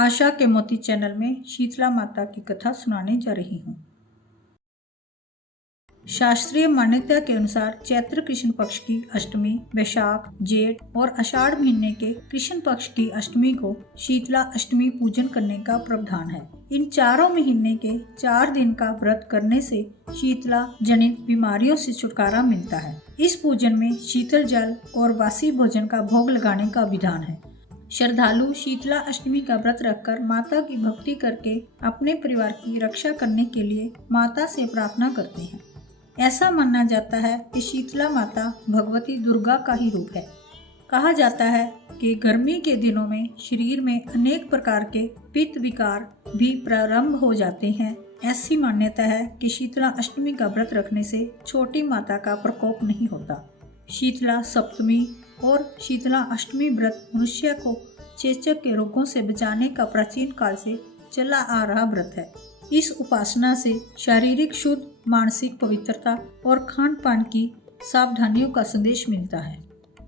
आशा के मोती चैनल में शीतला माता की कथा सुनाने जा रही हूँ। शास्त्रीय मान्यता के अनुसार चैत्र कृष्ण पक्ष की अष्टमी, वैशाख, जेठ और आषाढ़ महीने के कृष्ण पक्ष की अष्टमी को शीतला अष्टमी पूजन करने का प्रावधान है। इन चारों महीने के 4 दिन का व्रत करने से शीतला जनित बीमारियों से छुटकारा मिलता है। इस पूजन में शीतल जल और वासी भोजन का भोग लगाने का विधान है। श्रद्धालु शीतला अष्टमी का व्रत रखकर माता की भक्ति करके अपने परिवार की रक्षा करने के लिए माता से प्रार्थना करते हैं। ऐसा माना जाता है कि शीतला माता भगवती दुर्गा का ही रूप है। कहा जाता है कि गर्मी के दिनों में शरीर में अनेक प्रकार के पित्त विकार भी प्रारंभ हो जाते हैं। ऐसी मान्यता है कि शीतला अष्टमी का व्रत रखने से छोटी माता का प्रकोप नहीं होता। शीतला सप्तमी और शीतला अष्टमी व्रत मनुष्य को चेचक के रोगों से बचाने का प्राचीन काल से चला आ रहा व्रत है। इस उपासना से शारीरिक शुद्ध, मानसिक पवित्रता और खान पान की सावधानियों का संदेश मिलता है।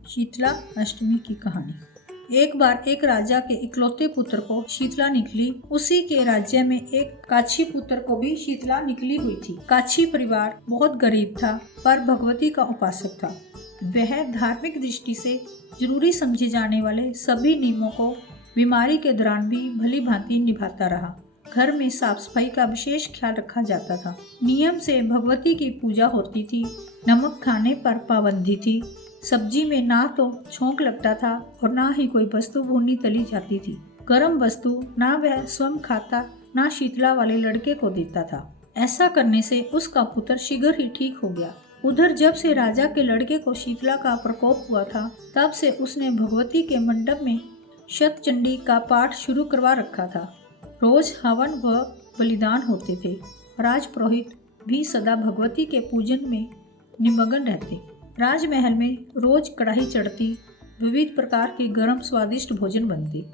शीतला अष्टमी की कहानी। एक बार एक राजा के इकलौते पुत्र को शीतला निकली। उसी के राज्य में एक काछी पुत्र को भी शीतला निकली हुई थी। काछी परिवार बहुत गरीब था पर भगवती का उपासक था। वह धार्मिक दृष्टि से जरूरी समझे जाने वाले सभी नियमों को बीमारी के दौरान भी भली भांति निभाता रहा। घर में साफ सफाई का विशेष ख्याल रखा जाता था। नियम से भगवती की पूजा होती थी। नमक खाने पर पाबंदी थी। सब्जी में ना तो छोंक लगता था और ना ही कोई वस्तु भुनी तली जाती थी। गर्म वस्तु ना वह स्वयं खाता ना शीतला वाले लड़के को देता था। ऐसा करने से उसका पुत्र शीघ्र ही ठीक हो गया। उधर जब से राजा के लड़के को शीतला का प्रकोप हुआ था तब से उसने भगवती के मंडप में शतचंडी का पाठ शुरू करवा रखा था। रोज हवन व बलिदान होते थे। राजपुरोहित भी सदा भगवती के पूजन में निमग्न रहते। राजमहल में रोज कढ़ाई चढ़ती, विविध प्रकार के गर्म स्वादिष्ट भोजन बनते।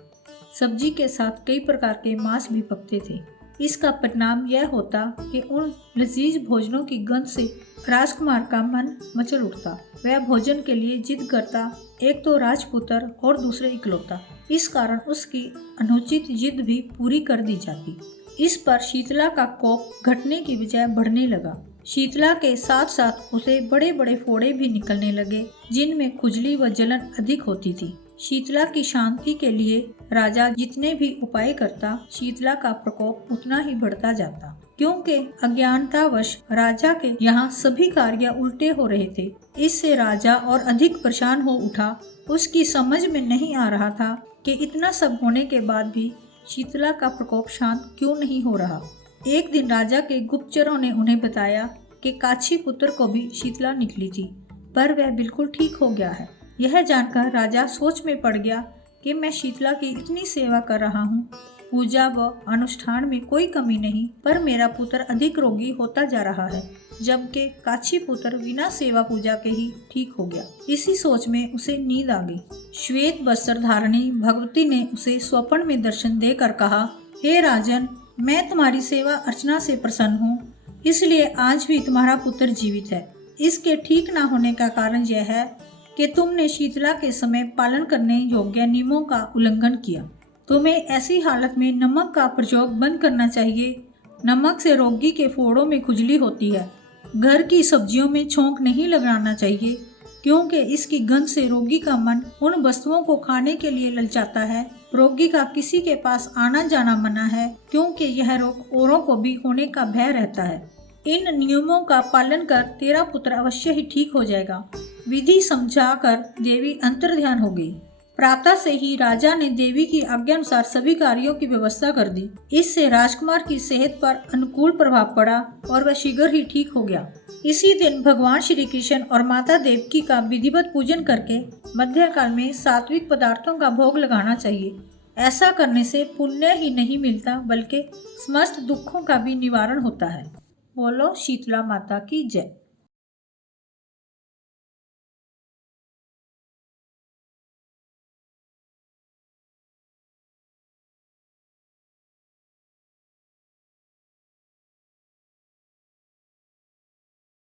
सब्जी के साथ कई प्रकार के मांस भी पकते थे। इसका परिणाम यह होता कि उन लजीज भोजनों की गंध से राजकुमार का मन मचल उठता। वह भोजन के लिए जिद करता, एक तो राजपुत्र और दूसरे इकलौता। इस कारण उसकी अनुचित जिद भी पूरी कर दी जाती। इस पर शीतला का कोप घटने की बजाय बढ़ने लगा। शीतला के साथ साथ उसे बड़े बड़े फोड़े भी निकलने लगे जिनमें खुजली व जलन अधिक होती थी। शीतला की शांति के लिए राजा जितने भी उपाय करता, शीतला का प्रकोप उतना ही बढ़ता जाता। क्योंकि अज्ञानतावश राजा के यहाँ सभी कार्य उल्टे हो रहे थे। इससे राजा और अधिक परेशान हो उठा। उसकी समझ में नहीं आ रहा था कि इतना सब होने के बाद भी शीतला का प्रकोप शांत क्यों नहीं हो रहा। एक दिन राजा के गुप्तचरों ने उन्हें बताया कि काछी पुत्र को भी शीतला निकली थी पर वह बिल्कुल ठीक हो गया है। यह जानकर राजा सोच में पड़ गया कि मैं शीतला की इतनी सेवा कर रहा हूँ, पूजा व अनुष्ठान में कोई कमी नहीं, पर मेरा पुत्र अधिक रोगी होता जा रहा है, जबकि काछी पुत्र बिना सेवा पूजा के ही ठीक हो गया। इसी सोच में उसे नींद आ गई। श्वेत वस्त्र धारणी भगवती ने उसे स्वप्न में दर्शन देकर कहा, हे राजन, मैं तुम्हारी सेवा अर्चना से प्रसन्न हूँ, इसलिए आज भी तुम्हारा पुत्र जीवित है। इसके ठीक न होने का कारण यह है कि तुमने शीतला के समय पालन करने योग्य नियमों का उल्लंघन किया। तुम्हें ऐसी हालत में नमक का प्रयोग बंद करना चाहिए। नमक से रोगी के फोड़ों में खुजली होती है। घर की सब्जियों में छोंक नहीं लगाना चाहिए क्योंकि इसकी गंध से रोगी का मन उन वस्तुओं को खाने के लिए ललचाता है। रोगी का किसी के पास आना जाना मना है क्योंकि यह रोग औरों को भी होने का भय रहता है। इन नियमों का पालन कर तेरा पुत्र अवश्य ही ठीक हो जाएगा। विधि समझाकर देवी अंतर्ध्यान हो गई। प्रातः से ही राजा ने देवी की आज्ञा अनुसार सभी कार्यों की व्यवस्था कर दी। इससे राजकुमार की सेहत पर अनुकूल प्रभाव पड़ा और वह शीघ्र ही ठीक हो गया। इसी दिन भगवान श्री कृष्ण और माता देवकी का विधिवत पूजन करके मध्यकाल में सात्विक पदार्थों का भोग लगाना चाहिए। ऐसा करने से पुण्य ही नहीं मिलता बल्कि समस्त दुखों का भी निवारण होता है। बोलो शीतला माता की जय।